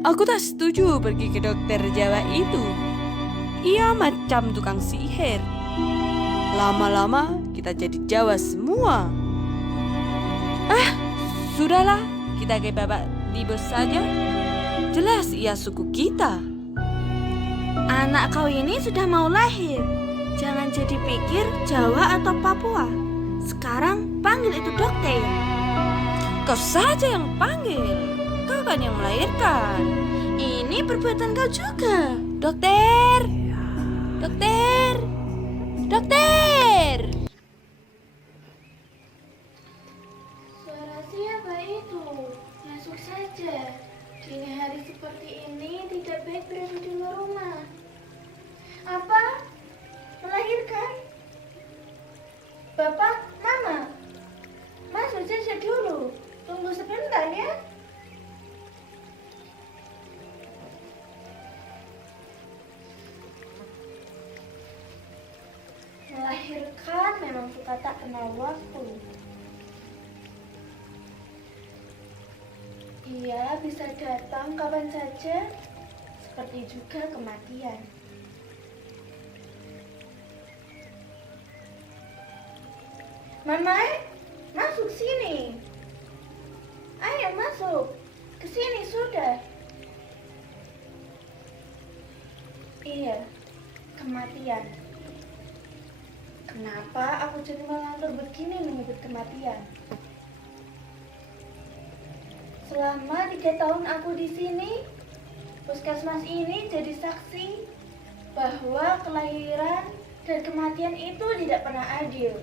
Aku tak setuju pergi ke dokter Jawa itu. Ia macam tukang sihir. Lama-lama kita jadi Jawa semua. Sudahlah, kita ke Bapak Tibus saja. Jelas ia suku kita. Anak kau ini sudah mau lahir. Jangan jadi pikir Jawa atau Papua. Sekarang panggil itu dokter. Kau saja yang panggil. Kau kan yang melahirkan. Ini perbuatan kau juga. Dokter! Dokter! Dokter! Suara siapa itu? Masuk saja. Dini hari seperti ini tidak baik berada di luar rumah. Apa? Melahirkan? Bapak, Mama, masuk saja dulu. Tunggu sebentar ya. Melahirkan memang suka tak kenal waktu. Ia bisa datang kapan saja, seperti juga kematian. Mamai, masuk sini. Ayo masuk, ke sini sudah. Iya, kematian. Kenapa aku jadi melantur begini menyebut kematian? Selama 3 tahun aku di sini, puskesmas ini jadi saksi bahwa kelahiran dan kematian itu tidak pernah adil.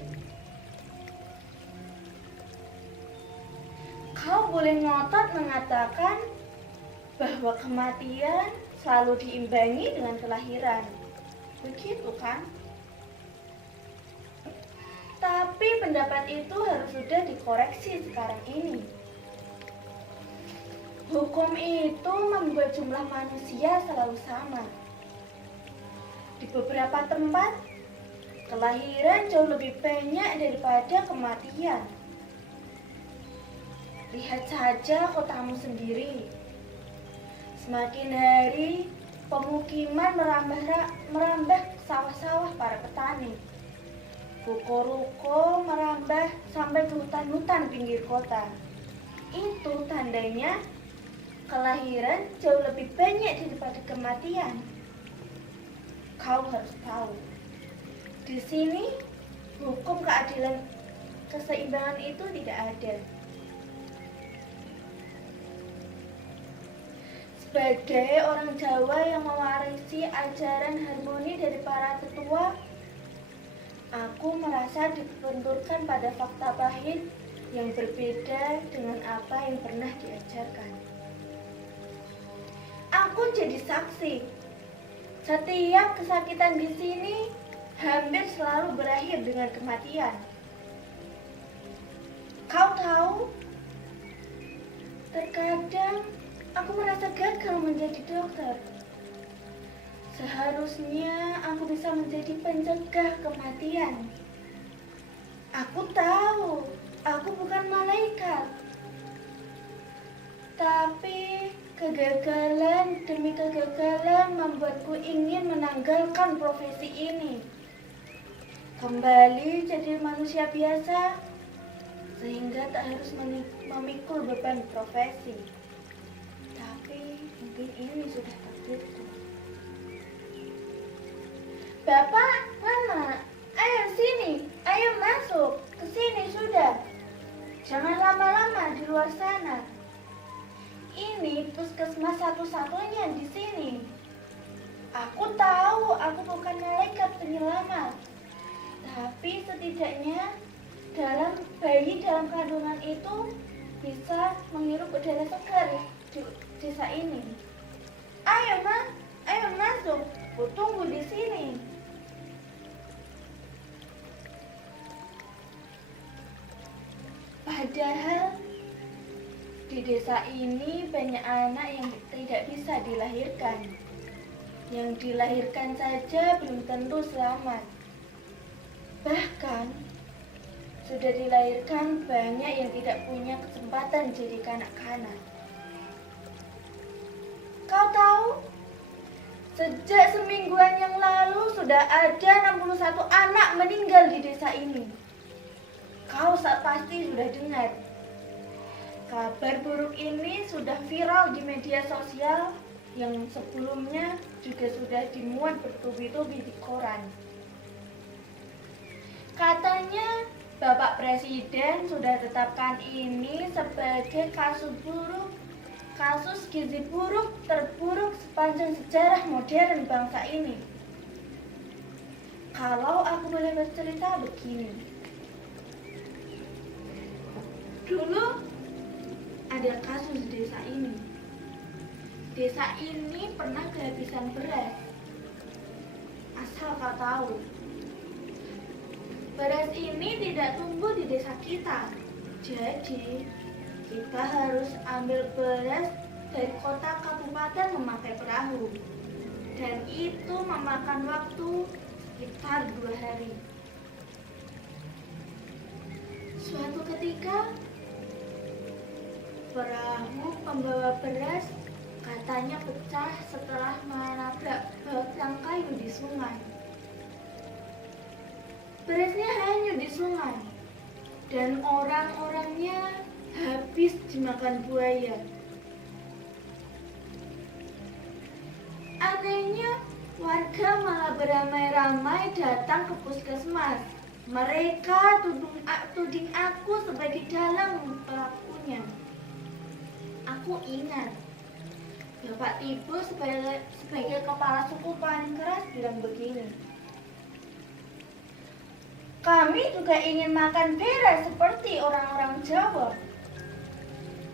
Kau boleh ngotot mengatakan bahwa kematian selalu diimbangi dengan kelahiran. Begitu kan? Tapi pendapat itu harus sudah dikoreksi sekarang ini. Hukum itu membuat jumlah manusia selalu sama. Di beberapa tempat, kelahiran jauh lebih banyak daripada kematian. Lihat saja kotamu sendiri. Semakin hari, pemukiman merambah sawah-sawah para petani. Ruko-ruko merambah sampai ke hutan-hutan pinggir kota. Itu tandanya kelahiran jauh lebih banyak daripada kematian. Kau harus tahu, di sini hukum keadilan keseimbangan itu tidak ada. Sebagai orang Jawa yang mewarisi ajaran harmoni dari para tetua, aku merasa dibenturkan pada fakta pahit yang berbeda dengan apa yang pernah diajarkan. Aku jadi saksi. Setiap kesakitan di sini hampir selalu berakhir dengan kematian. Kau tahu, terkadang aku merasa gagal menjadi dokter. Seharusnya aku bisa menjadi pencegah kematian. Aku tahu, aku bukan malaikat. Tapi kegagalan demi kegagalan membuatku ingin menanggalkan profesi ini. Kembali jadi manusia biasa, sehingga tak harus memikul beban profesi. Tapi mungkin ini sudah takdirku. Bapak, Mama, ayo sini, ayo masuk, ke sini sudah. Jangan lama-lama di luar sana. Ini puskesmas satu-satunya di sini. Aku tahu aku bukan malaikat penyelamat, tapi setidaknya bayi dalam kandungan itu bisa menghirup udara segar di desa ini. Ayo Ma, ayo masuk. Aku tunggu di sini. Padahal di desa ini banyak anak yang tidak bisa dilahirkan. Yang dilahirkan saja belum tentu selamat. Bahkan sudah dilahirkan banyak yang tidak punya kesempatan jadi kanak-kanak. Kau tahu? Sejak semingguan yang lalu sudah ada 61 anak meninggal di desa ini. Kau pasti sudah dengar. Kabar buruk ini sudah viral di media sosial yang sebelumnya juga sudah dimuat bertubi-tubi di koran. Katanya Bapak Presiden sudah tetapkan ini sebagai kasus gizi buruk terburuk sepanjang sejarah modern bangsa ini. Kalau aku boleh bercerita begini. Dulu ada kasus di desa ini. Desa ini pernah kehabisan beras. Asal kau tahu, beras ini tidak tumbuh di desa kita. Jadi, kita harus ambil beras dari kota kabupaten memakai perahu. Dan itu memakan waktu sekitar 2 hari. Suatu ketika, perahu pembawa beras katanya pecah setelah menabrak batang kayu di sungai. Berasnya hanyut di sungai dan orang-orangnya habis dimakan buaya. Anehnya, warga malah beramai-ramai datang ke puskesmas. Mereka tuding aku sebagai dalang pelakunya. Aku ingat, Bapak Tibu sebagai kepala suku paling keras bilang begini. Kami juga ingin makan beras seperti orang-orang Jawa.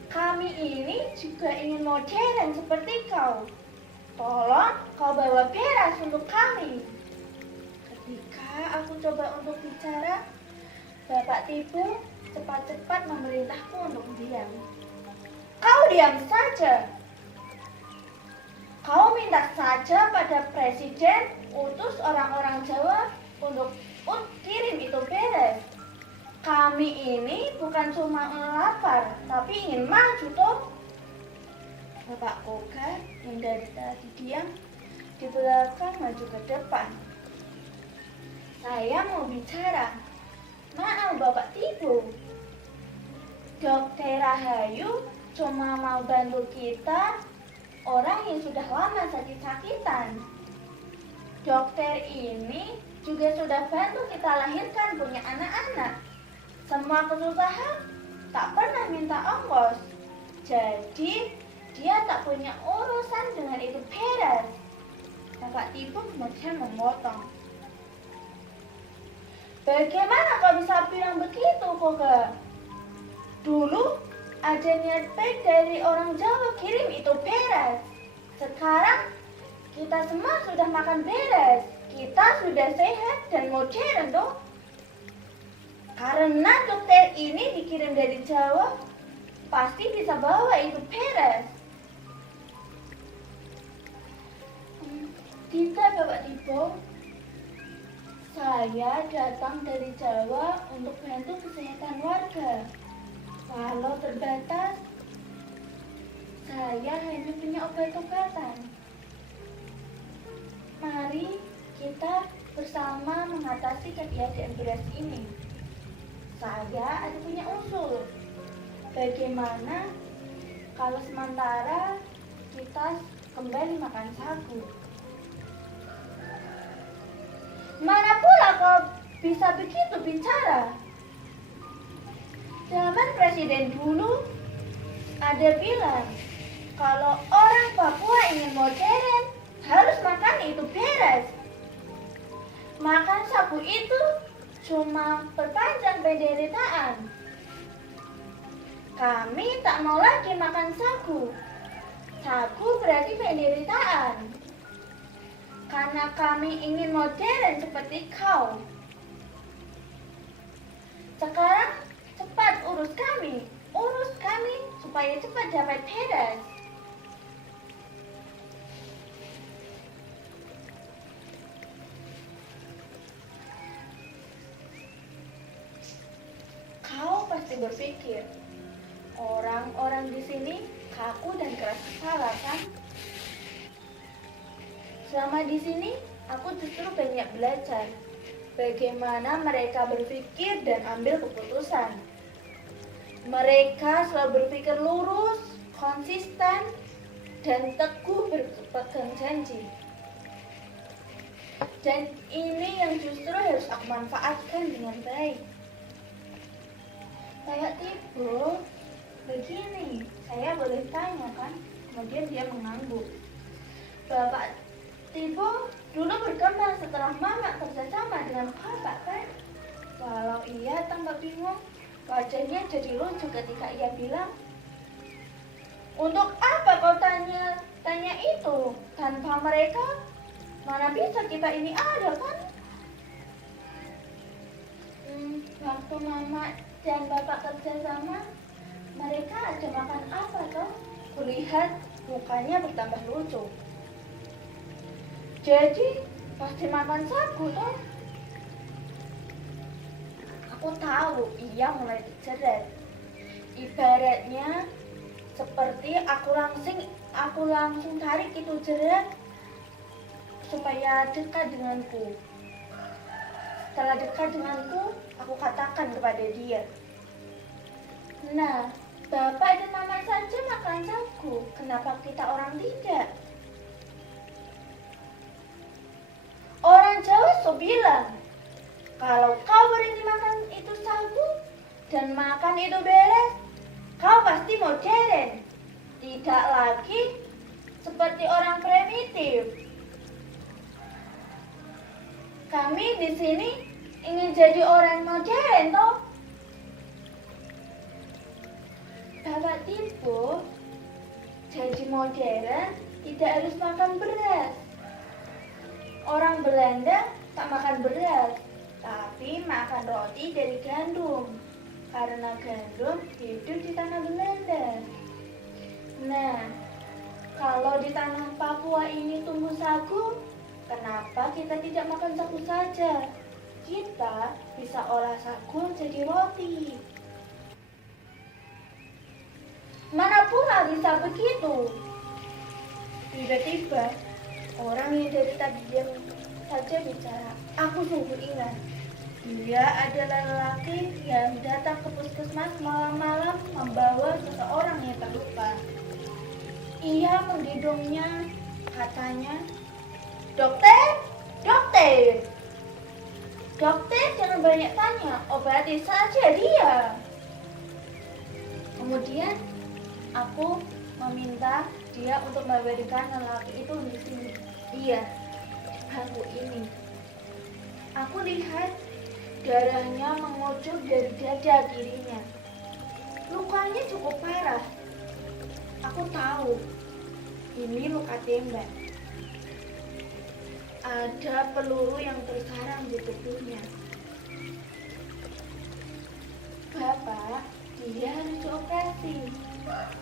Kami ini juga ingin modern seperti kau. Tolong kau bawa beras untuk kami. Ketika aku coba untuk bicara, Bapak Tibu cepat-cepat memerintahku untuk diam. Kau diam saja. Kau minta saja pada presiden utus orang-orang Jawa untuk kirim itu beras. Kami ini bukan cuma lapar, tapi ingin maju toh. Bapak Koga yang dari tadi diam di belakang maju ke depan. Saya mau bicara. Maaf Bapak Tibu. Dokter Rahayu cuma mau bantu kita, orang yang sudah lama sakit-sakitan. Dokter ini juga sudah bantu kita lahirkan punya anak-anak. Semua kesusahan tak pernah minta ongkos. Jadi dia tak punya urusan dengan itu beras. Bapak Tibu kemudian memotong. Bagaimana kau bisa bilang begitu, Koga? Dulu ada niat baik dari orang Jawa kirim itu beras. Sekarang kita semua sudah makan beras. Kita sudah sehat dan modern dong. Karena dokter ini dikirim dari Jawa, pasti bisa bawa itu beras. Tidak Bapak Tibo. Saya datang dari Jawa untuk bantu kesehatan warga. Kalau terbatas, saya hanya punya obat-obatan. Mari kita bersama mengatasi ketiadaan beras ini. Saya ada punya usul. Bagaimana kalau sementara kita kembali makan sagu? Mana pula kau bisa begitu bicara? Zaman presiden dulu ada bilang, kalau orang Papua ingin modern, harus makan itu beras. Makan sagu itu cuma perpanjang penderitaan. Kami tak mau lagi makan sagu. Sagu berarti penderitaan. Karena kami ingin modern seperti kau. Sekarang cepat urus kami supaya cepat dapat beras. Kau pasti berpikir, orang-orang di sini kaku dan keras kepala kan? Selama di sini, aku justru banyak belajar bagaimana mereka berpikir dan ambil keputusan. Mereka selalu berpikir lurus, konsisten, dan teguh berpegang janji. Dan ini yang justru harus aku manfaatkan dengan baik. Kayak Tibo, begini, saya boleh tanya kan? Kemudian dia mengangguk. Bapak Tibo dulu berkembang setelah Mama kerjasama dengan Bapak kan? Walau ia tampak bingung, wajahnya jadi lucu ketika ia bilang, untuk apa kau tanya itu? Tanpa mereka, mana bisa kita ini ada kan? Waktu Mama dan Bapak kerja sama, mereka ada makan apa toh? Kulihat mukanya bertambah lucu. Jadi pasti makan sagu toh? Aku tahu ia mulai terjerat. Ibaratnya seperti aku langsung tarik itu jerat supaya dekat denganku. Setelah dekat denganku, aku katakan kepada dia, nah, Bapak dan Mama saja makan sagu, kenapa kita orang tidak? Orang Jawa so bilang, kalau kau berhenti makan itu sagu dan makan itu beres, kau pasti modern, tidak lagi seperti orang primitif. Kami di sini ingin jadi orang modern, toh. Bapak Tibo, jadi modern tidak harus makan beras. Orang Belanda tak makan beras, tapi makan roti dari gandum. Karena gandum hidup di tanah Belanda. Nah, kalau di tanah Papua ini tumbuh sagu, kenapa kita tidak makan sagu saja? Kita bisa olah sagu jadi roti. Mana pula bisa begitu? Tiba-tiba, orang yang dari tadi diam saja bicara. Aku sungguh ingat. Dia adalah lelaki yang datang ke puskesmas malam-malam membawa seseorang yang terluka. Ia menggendongnya, katanya, Dokter, dokter, dokter jangan banyak tanya, obati saja dia. Kemudian aku meminta dia untuk memberikan lelaki itu di sini. Iya, aku ini. Aku lihat darahnya mengucur dari dada kirinya. Lukanya cukup parah. Aku tahu ini luka tembak. Ada peluru yang tersarang di tubuhnya. Bapak, dia harus dioperasi.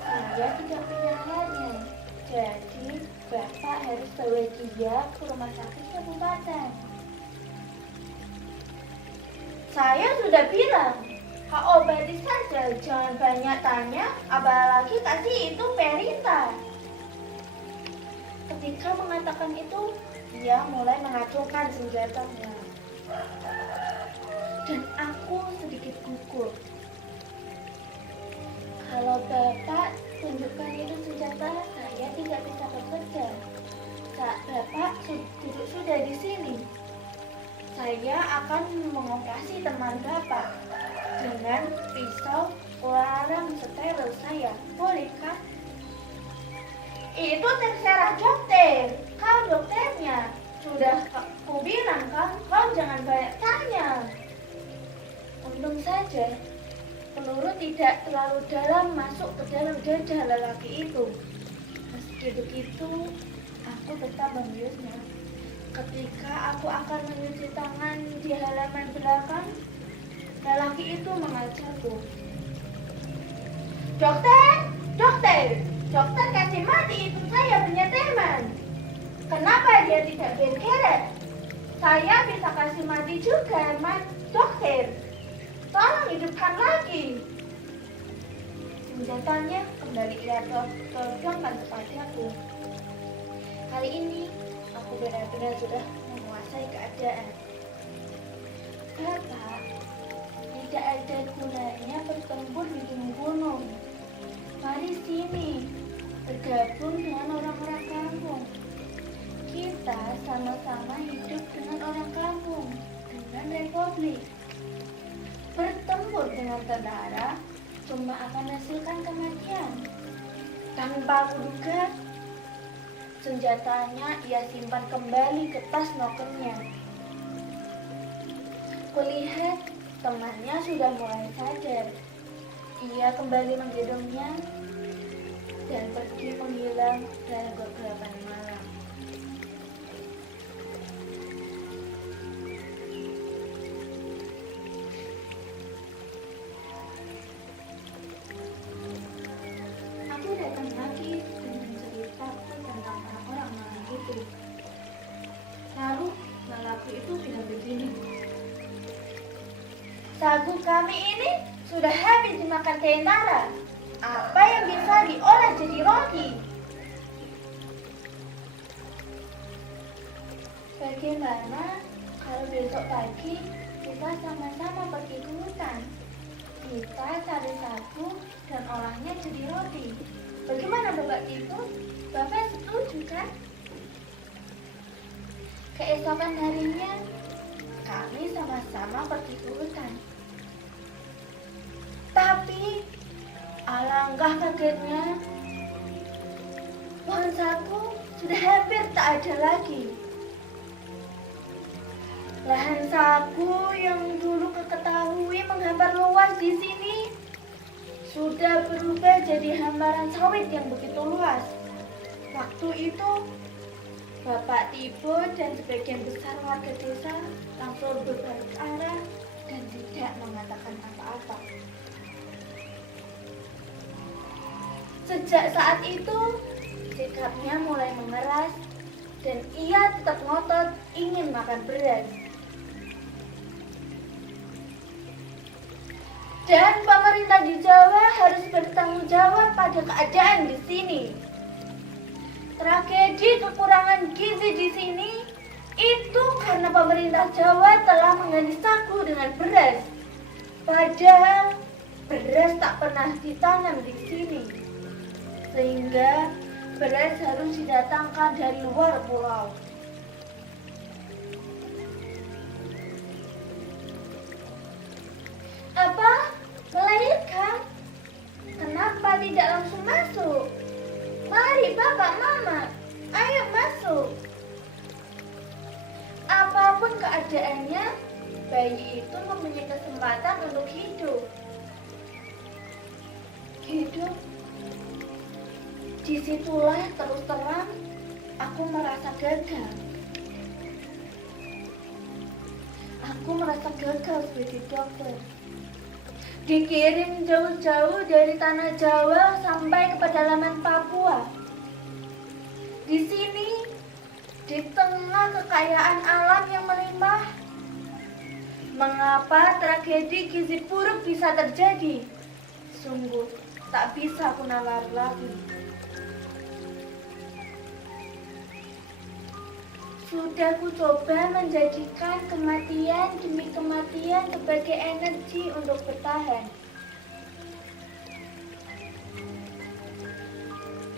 Saya tidak punya alatnya. Jadi, Bapak harus bawa dia ke rumah sakit kabupaten. Saya sudah bilang, Kak obati saja, jangan banyak tanya, apalagi kasih itu perintah. Ketika mengatakan itu, dia mulai mengacungkan senjatanya. Dan aku sedikit gugup. Kalau Bapak tunjukkan itu senjata, saya tidak bisa bekerja. Saat Bapak duduk sudah di sini, saya akan mengoperasi teman Bapak dengan pisau larang steril saya. Bolehkah? Itu terserah dokter. Kau dokternya. Sudah aku bilang kan, kau jangan banyak tanya. Untung saja peluru tidak terlalu dalam masuk ke dalam dada lelaki itu. Meski begitu, aku tetap membiusnya. Ketika aku akan menyuci tangan di halaman belakang, lelaki itu mengajakku. Dokter, dokter, dokter kasih mati itu saya punya teman. Kenapa dia tidak berkeret? Saya bisa kasih mati juga, dokter. Tolong hidupkan lagi. Senjatanya kembali ia todongkan kepadaku. Kali ini aku aku benar-benar sudah menguasai keadaan. Bapak, tidak ada gunanya bertempur di gunung. Mari sini, bergabung dengan orang-orang kampung. Kita sama-sama hidup dengan orang kampung, dengan republik. Bertempur dengan tentara cuma akan hasilkan kematian. Tanpa kuduga, senjatanya ia simpan kembali ke tas nokennya. Kulihat temannya sudah mulai sadar. Ia kembali menggendongnya dan pergi menghilang dalam kegelapan malam. Aku datang lagi dengan ceritaku tentang orang-orang malam itu. Lalu lelaki itu sudah begini. Sagu kami ini sudah habis dimakan tentara. Apa yang bisa diolah jadi roti? Bagaimana kalau besok pagi kita sama-sama pergi ke hutan? Kita cari sagu dan olahnya jadi roti. Bagaimana Bapak itu? Bapak setuju kan? Keesokan harinya kami sama-sama pergi ke hutan. Tapi alangkah kagetnya, pohon sagu sudah hampir tak ada lagi. Lahan sagu yang dulu keketahui menghampar luas di sini sudah berubah jadi hamparan sawit yang begitu luas. Waktu itu Bapak Tibo dan sebagian besar warga desa langsung berbalik arah dan tidak mengatakan apa-apa. Sejak saat itu, sikapnya mulai mengeras dan ia tetap ngotot ingin makan beras. Dan pemerintah di Jawa harus bertanggung jawab pada keadaan di sini. Tragedi kekurangan gizi di sini itu karena pemerintah Jawa telah mengganti sagu dengan beras. Padahal beras tak pernah ditanam di sini. Sehingga beras harus didatangkan dari luar pulau. Apa? Melahirkan? Kenapa tidak langsung masuk? Mari Bapak, Mama, ayo masuk. Apapun keadaannya, bayi itu mempunyai kesempatan untuk hidup. Hidup? Disitulah terus terang aku merasa gagal. Aku merasa gagal sebagai dokter. Dikirim jauh-jauh dari tanah Jawa sampai ke pedalaman Papua. Di sini, di tengah kekayaan alam yang melimpah, mengapa tragedi gizi buruk bisa terjadi? Sungguh tak bisa aku nalar lagi. Sudah ku coba menjadikan kematian demi kematian sebagai energi untuk bertahan.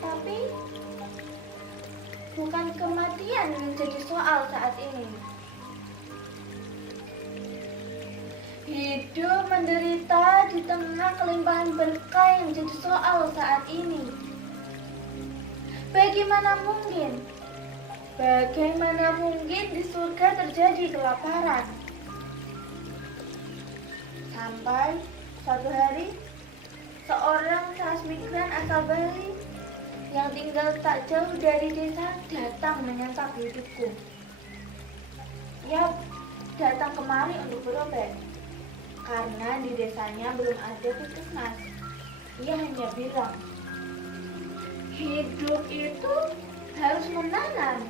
Tapi bukan kematian yang menjadi soal saat ini. Hidup menderita di tengah kelimpahan berkah yang menjadi soal saat ini. Bagaimana mungkin di surga terjadi kelaparan? Sampai suatu hari, seorang transmigran asal Bali yang tinggal tak jauh dari desa datang menyantap hidupku. Ia datang kemari untuk berobat, karena di desanya belum ada puskesmas. Ia hanya bilang, hidup itu harus menanam,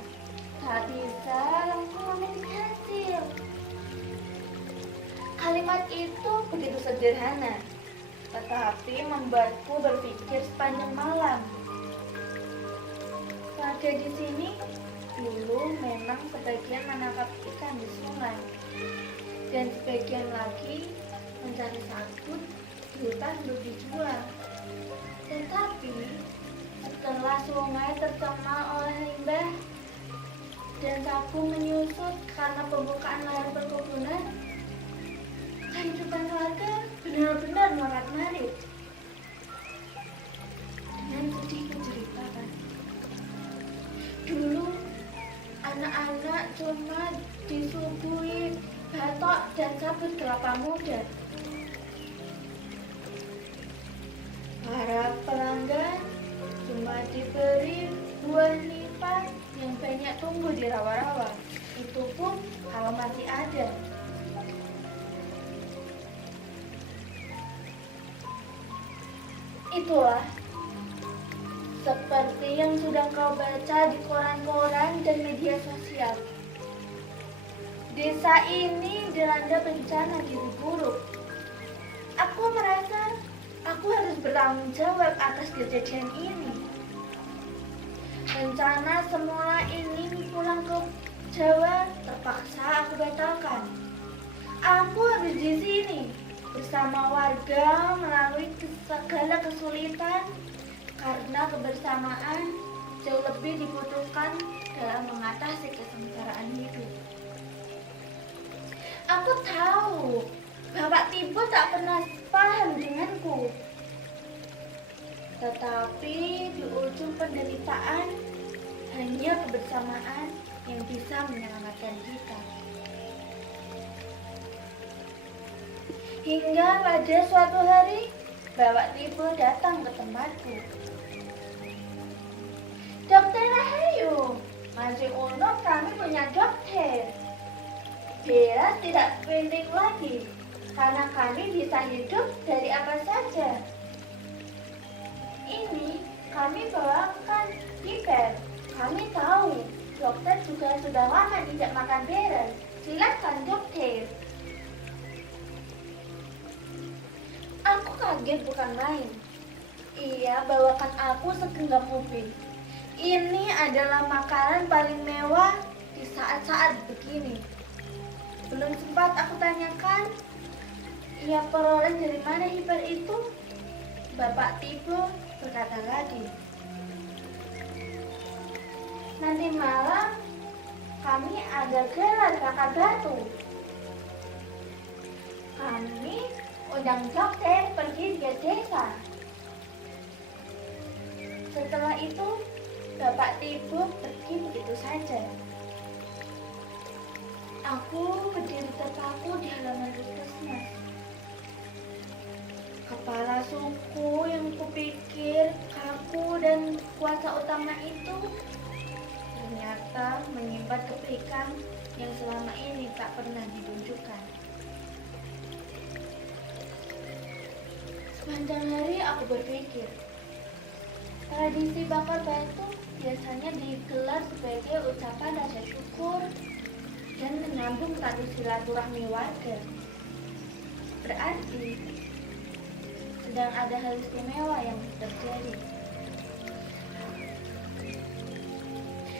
tak bisa langsung memiliki hasil. Kalimat itu begitu sederhana, tetapi membuatku berpikir sepanjang malam. Warga di sini dulu memang sebagian menangkap ikan di sungai dan sebagian lagi mencari sabut di hutan untuk dijual. Tetapi setelah sungai tercemar oleh limbah dan sabu menyusut karena pembukaan lahan perkebunan, kehidupan warga benar-benar morat-marit. Dengan sedih menceritakan, dulu anak-anak cuma disuguhi batok dan sabut kelapa muda. Para pelanggan cuma diberi buah nipah yang banyak tumbuh di rawa-rawa. Itu pun kalau masih ada. Itulah seperti yang sudah kau baca di koran-koran dan media sosial. Desa ini dilanda bencana gizi buruk. Aku merasa aku harus bertanggung jawab atas kejadian ini. Rencana semula ini pulang ke Jawa terpaksa aku batalkan. Aku harus di sini bersama warga melalui segala kesulitan karena kebersamaan jauh lebih dibutuhkan dalam mengatasi kesengsaraan hidup. Aku tahu Bapak Tibo tak pernah paham denganku. Tetapi di ujung penderitaan hanya kebersamaan yang bisa menyelamatkan kita. Hingga pada suatu hari Bapak Tibo datang ke tempatku. Dokter Rahayu, masih untung kami punya dokter. Beras tidak penting lagi, karena kami bisa hidup dari apa saja. Ini kami bawakan hiper. Kami tahu dokter juga sudah lama tidak makan beras. Silakan dokter. Aku kaget bukan main. Ia bawakan aku segenggam ubi. Ini adalah makanan paling mewah di saat-saat begini. Belum sempat aku tanyakan, ia peroleh dari mana hiper itu? Bapak Tibo berkata lagi, nanti malam kami ada gelar bakar batu. Kami undang dokter pergi ke desa. Setelah itu, Bapak Tibo pergi begitu saja. Aku berdiri terpaku di halaman puskesmas. Kepala suku yang kupikir kaku dan kuasa utama itu ternyata menyimpan kebaikan yang selama ini tak pernah ditunjukkan. Sepanjang hari aku berpikir, tradisi bakar batu biasanya digelar sebagai ucapan rasa syukur dan menyambung tali silaturahmi warga. Berarti sedang ada hal istimewa yang terjadi.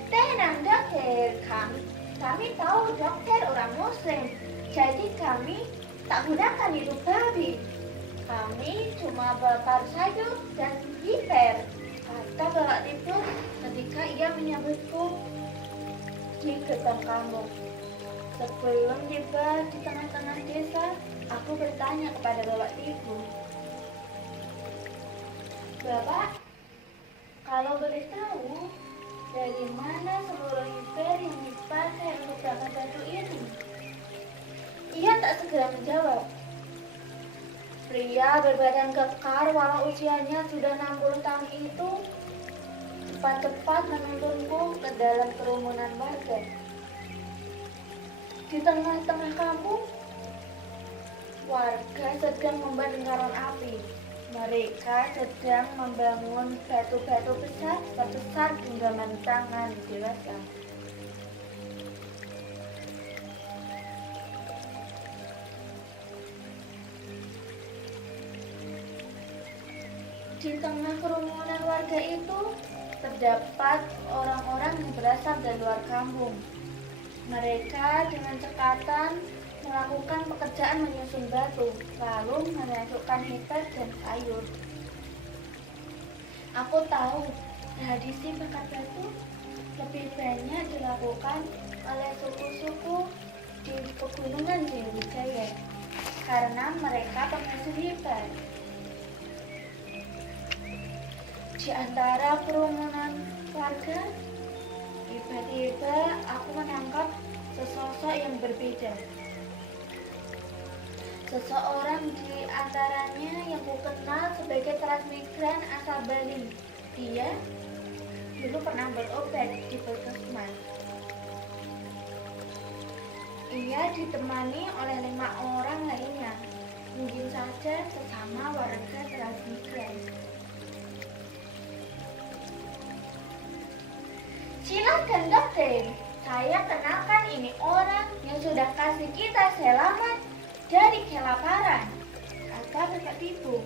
Tenang dokter, kami tahu dokter orang muslim, jadi kami tak gunakan itu babi. Kami cuma bakar sayur dan hiper, kata Bapak Tibo ketika ia menyambutku di gerbang kampung. Sebelum tiba di tengah-tengah desa, aku bertanya kepada Bapak Tibo, Bapak, kalau boleh tahu, dari mana seluruh hiper yang dipakai untuk bakar batu ini? Ia tak segera menjawab. Pria berbadan kekar walau usianya sudah 60 tahun itu cepat-cepat menuntunku ke dalam kerumunan warga. Di tengah-tengah kampung, warga sedang membuat lingkaran api. Mereka sedang membangun batu-batu besar sebesar genggaman tangan dewasa. Di tengah kerumunan warga itu, terdapat orang-orang yang berasal dari luar kampung. Mereka dengan cekatan melakukan pekerjaan menyusun batu, lalu memasukkan hiper dan sayur. Aku tahu tradisi bakar batu lebih banyak dilakukan oleh suku-suku di pegunungan Sriwijaya karena mereka penghasil hiper. Di antara kerumunan warga, tiba-tiba aku menangkap sesosok yang berbeda. Seseorang di antaranya yang kukenal sebagai transmigran asal Bali. Dia dulu pernah berobat di puskesmas. Ia ditemani oleh 5 orang lainnya, mungkin saja sesama warga transmigran. Silakan dokter, saya kenalkan ini orang yang sudah kasih kita selamat dari kelaparan, kata Bapak Tipu.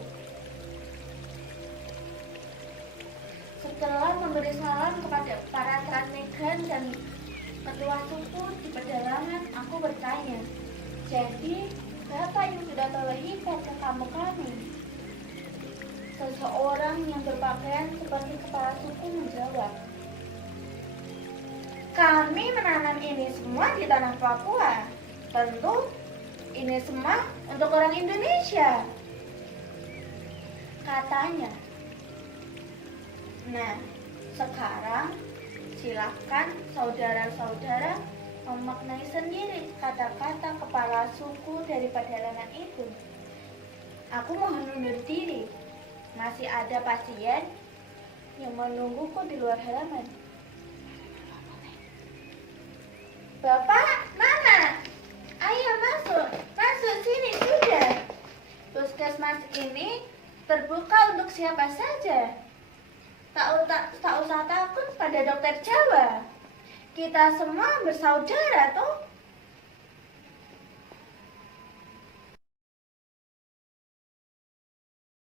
Setelah memberi salam kepada para transmigran dan ketua suku di pedalaman, aku bertanya, jadi Bapak yang sudah bawa hiper ke kamu-kamu? Seseorang yang berpakaian seperti kepala suku menjawab, kami menanam ini semua di tanah Papua. Tentu ini semua untuk orang Indonesia, katanya. Nah, sekarang silakan saudara-saudara memaknai sendiri kata-kata kepala suku dari pedalaman itu. Aku mohon undur diri. Masih ada pasien yang menungguku di luar halaman. Bapak, mana? Ayo masuk sini sudah. Puskesmas ini terbuka untuk siapa saja. Tak usah takut pada dokter Jawa. Kita semua bersaudara toh.